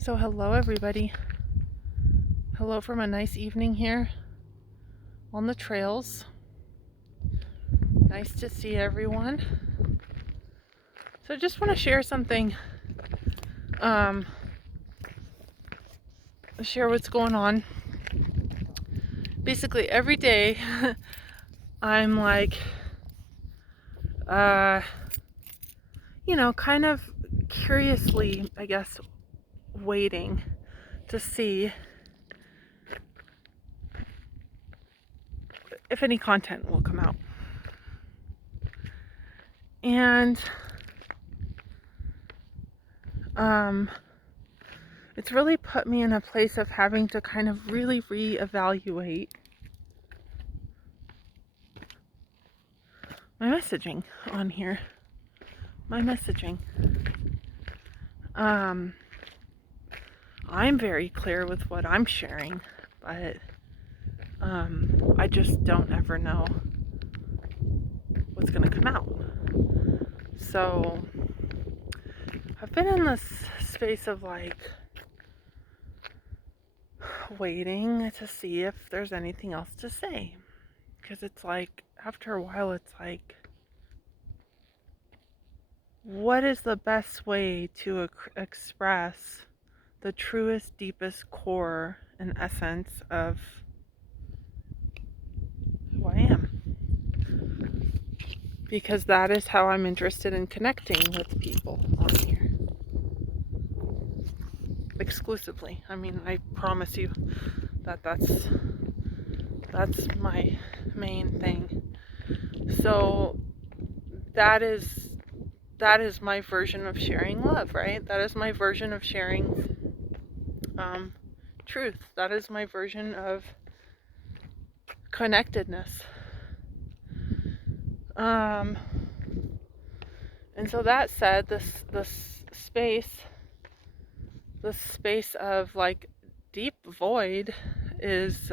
So hello everybody. Hello from a nice evening here on the trails. Nice to see everyone. So I just want to share something, share what's going on. Basically every day I'm like, kind of curiously, I guess, waiting to see if any content will come out. And it's really put me in a place of having to kind of really reevaluate my messaging on here. My messaging. I'm very clear with what I'm sharing, but I just don't ever know what's going to come out. So I've been in this space of like waiting to see if there's anything else to say, because it's like after a while it's like, what is the best way to express the truest, deepest core and essence of who I am? Because that is how I'm interested in connecting with people on here. Exclusively. I mean, I promise you that that's my main thing. So that is my version of sharing love, right? That is my version of sharing truth. That is my version of connectedness. And so that said, this space of like deep void is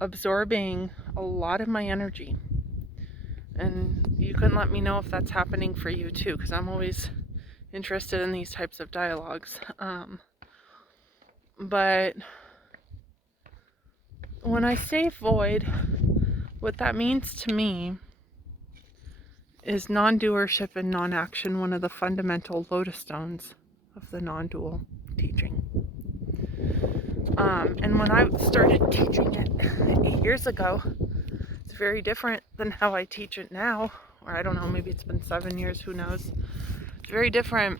absorbing a lot of my energy. And you can let me know if that's happening for you too, because I'm always interested in these types of dialogues. But when I say void, what that means to me is non-doership and non-action, one of the fundamental lotus stones of the non-dual teaching. And when I started teaching it 8 years ago, it's very different than how I teach it now. Or I don't know, maybe it's been 7 years, who knows. It's very different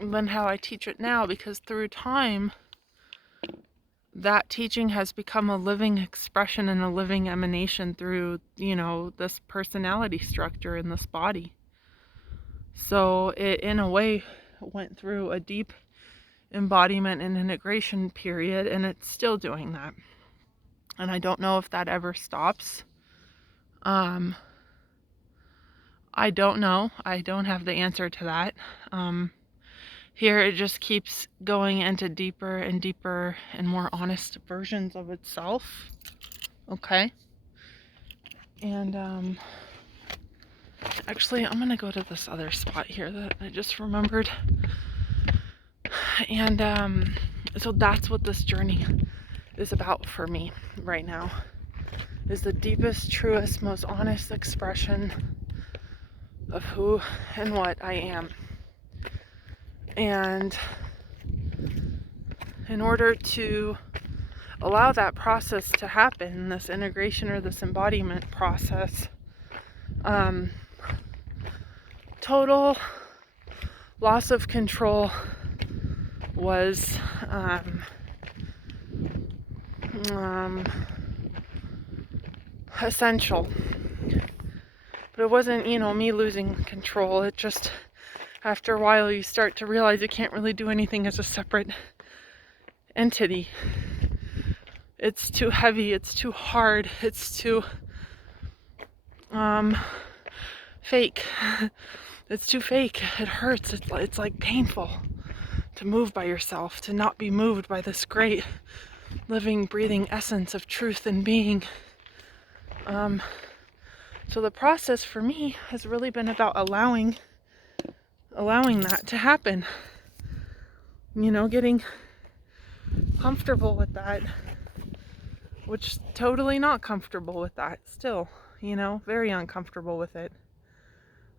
than how I teach it now, because through time, that teaching has become a living expression and a living emanation through, this personality structure in this body. So it, in a way, went through a deep embodiment and integration period, and it's still doing that. And I don't know if that ever stops. I don't know. I don't have the answer to that. Here it just keeps going into deeper and deeper and more honest versions of itself. Okay. And actually, I'm gonna go to this other spot here that I just remembered. And so that's what this journey is about for me right now, is the deepest, truest, most honest expression of who and what I am. And in order to allow that process to happen, this integration or this embodiment process, total loss of control was essential. But it wasn't, me losing control. It just, after a while, you start to realize you can't really do anything as a separate entity. It's too heavy, it's too hard, it's too fake. It's too fake. It hurts. It's like painful to move by yourself, to not be moved by this great living, breathing essence of truth and being. So the process for me has really been about allowing that to happen. getting comfortable with that, which totally not comfortable with that still, very uncomfortable with it.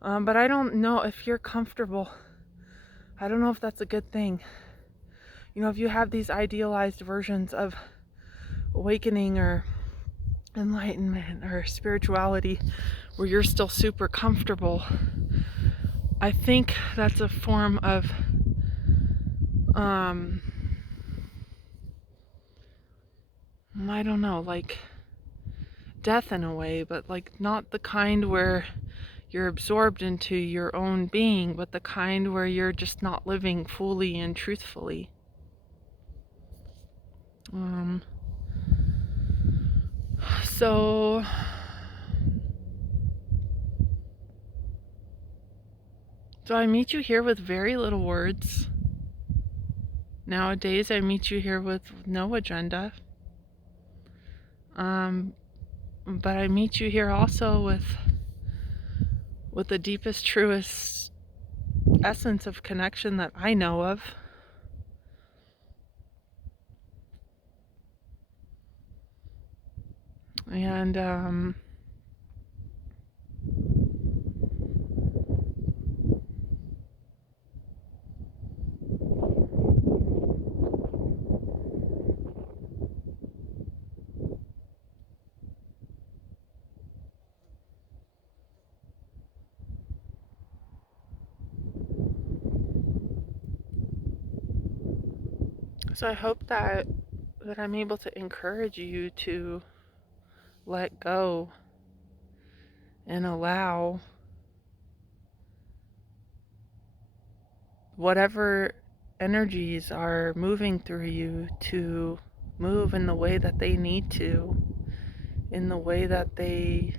But I don't know if you're comfortable. I don't know if that's a good thing. If you have these idealized versions of awakening or enlightenment or spirituality where you're still super comfortable, I think that's a form of I don't know, like death in a way, but like not the kind where you're absorbed into your own being, but the kind where you're just not living fully and truthfully. So I meet you here with very little words. Nowadays, I meet you here with no agenda. But I meet you here also with the deepest, truest essence of connection that I know of. And so I hope that I'm able to encourage you to let go and allow whatever energies are moving through you to move in the way that they need to, in the way that they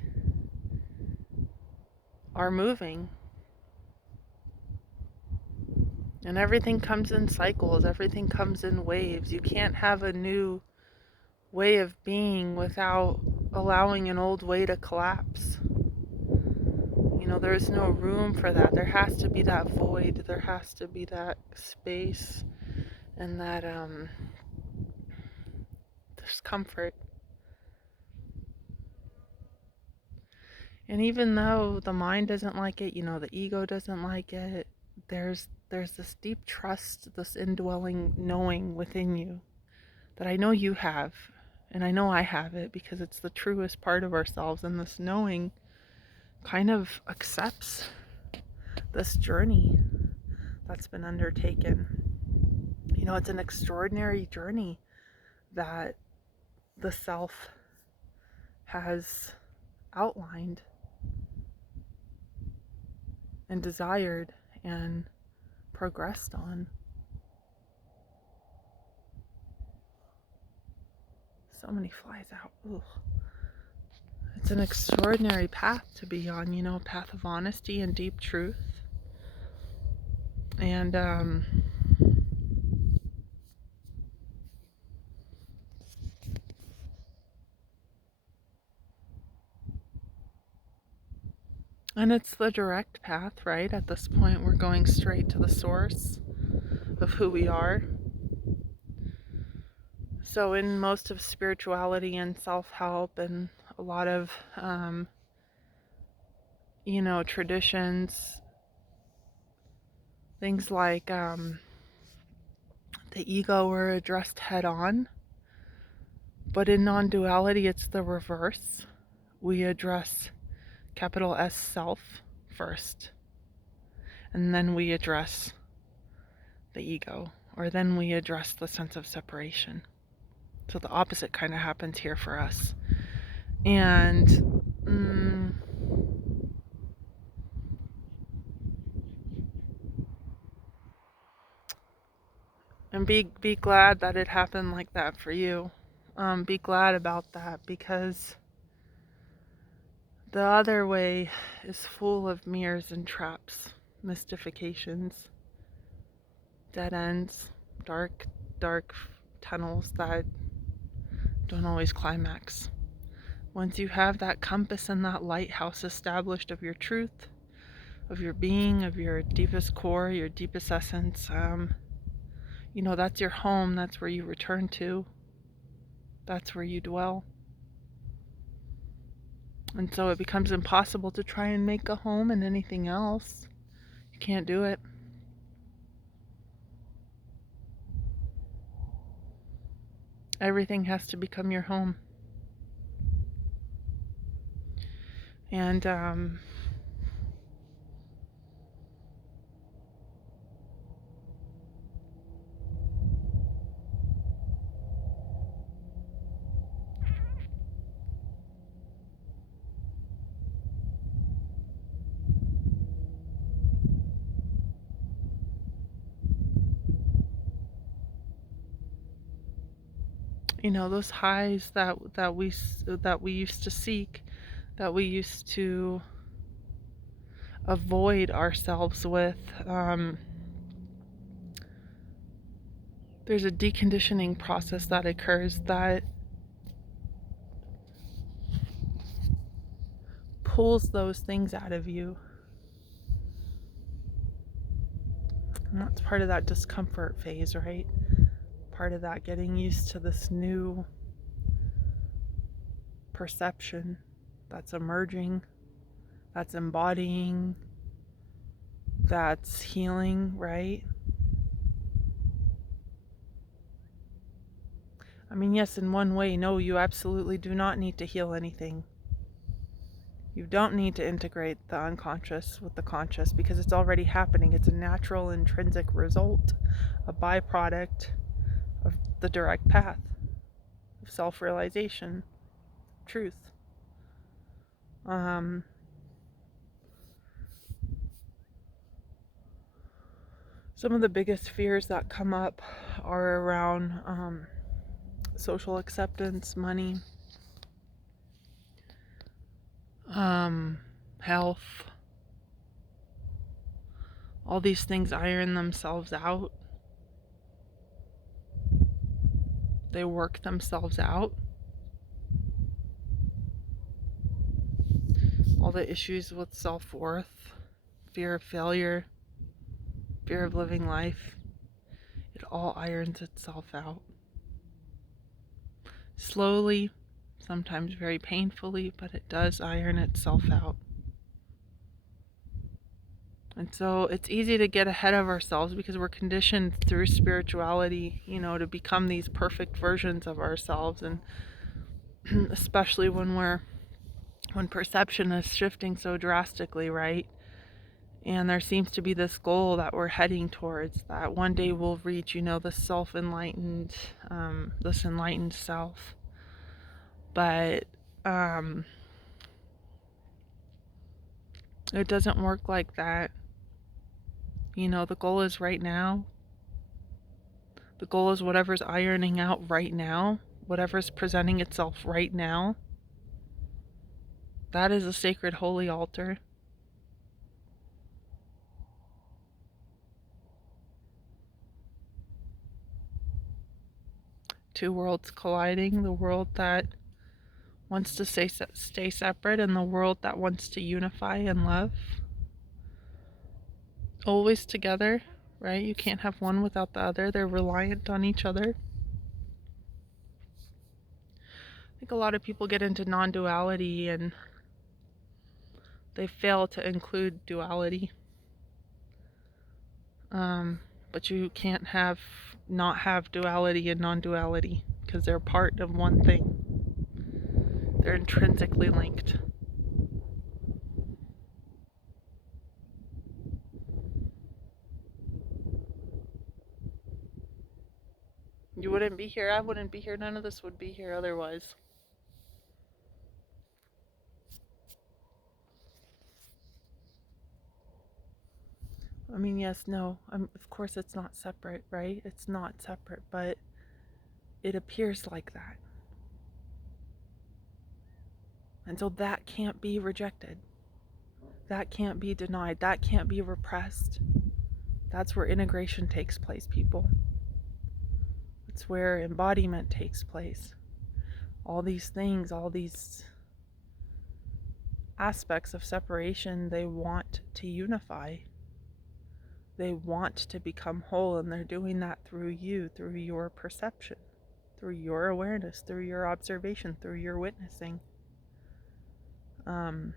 are moving. And everything comes in cycles, everything comes in waves. You can't have a new way of being without allowing an old way to collapse. There's no room for that. There has to be that void, there has to be that space and that discomfort. And even though the mind doesn't like it, the ego doesn't like it, there's this deep trust, this indwelling knowing within you that I know you have, and I know I have it because it's the truest part of ourselves, and this knowing kind of accepts this journey that's been undertaken. It's an extraordinary journey that the self has outlined and desired and progressed on. So many flies out. Ugh. It's an extraordinary path to be on, a path of honesty and deep truth. And it's the direct path, right? At this point, we're going straight to the source of who we are. So in most of spirituality and self-help and a lot of, traditions, things like the ego are addressed head on. But in non-duality, it's the reverse. We address capital S self first, and then we address the ego, or then we address the sense of separation. So the opposite kind of happens here for us. And be glad that it happened like that for you. Be glad about that, because the other way is full of mirrors and traps, mystifications, dead ends, dark tunnels that don't always climax. Once you have that compass and that lighthouse established of your truth, of your being, of your deepest core, your deepest essence, That's your home. That's where you return to. That's where you dwell. And so it becomes impossible to try and make a home in anything else. You can't do it. Everything has to become your home. And those highs that we used to seek, that we used to avoid ourselves with, there's a deconditioning process that occurs that pulls those things out of you. And that's part of that discomfort phase, right? Part of that getting used to this new perception that's emerging, that's embodying, that's healing, right? I mean, yes, in one way, no, you absolutely do not need to heal anything. You don't need to integrate the unconscious with the conscious because it's already happening. It's a natural, intrinsic result, a byproduct of the direct path of self-realization, truth. Some of the biggest fears that come up are around social acceptance, money, health. All these things iron themselves out. They work themselves out. All the issues with self-worth, fear of failure, fear of living life, it all irons itself out. Slowly, sometimes very painfully, but it does iron itself out. And so it's easy to get ahead of ourselves because we're conditioned through spirituality, to become these perfect versions of ourselves. And especially when perception is shifting so drastically, right? And there seems to be this goal that we're heading towards, that one day we'll reach, this this enlightened self. But it doesn't work like that. The goal is right now. The goal is whatever's ironing out right now, whatever's presenting itself right now. That is a sacred holy altar. Two worlds colliding, the world that wants to stay separate and the world that wants to unify and love. Always together, right? You can't have one without the other. They're reliant on each other. I think a lot of people get into non-duality and they fail to include duality. But you can't not have duality and non-duality because they're part of one thing. They're intrinsically linked. You wouldn't be here, I wouldn't be here, none of this would be here otherwise. I mean, yes, no, of course it's not separate, right? It's not separate, but it appears like that. And so that can't be rejected. That can't be denied. That can't be repressed. That's where integration takes place, people. It's where embodiment takes place. All these things, all these aspects of separation, they want to unify. They want to become whole, and they're doing that through you, through your perception, through your awareness, through your observation, through your witnessing. How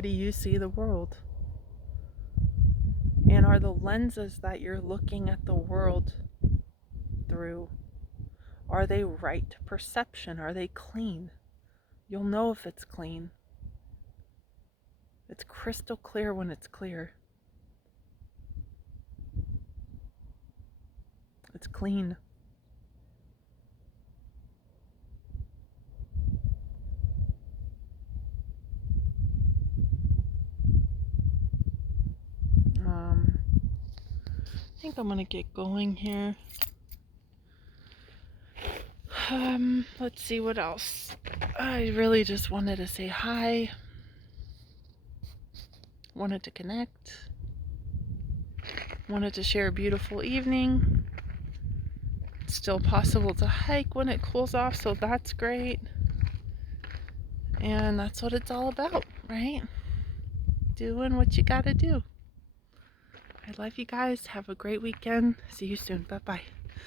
do you see the world? And are the lenses that you're looking at the world through, are they right perception? Are they clean? You'll know if it's clean. It's crystal clear when it's clear. It's clean. I think I'm going to get going here. Let's see what else. I really just wanted to say hi. Wanted to connect. Wanted to share a beautiful evening. It's still possible to hike when it cools off, so that's great. And that's what it's all about, right? Doing what you gotta do. I love you guys. Have a great weekend. See you soon. Bye-bye.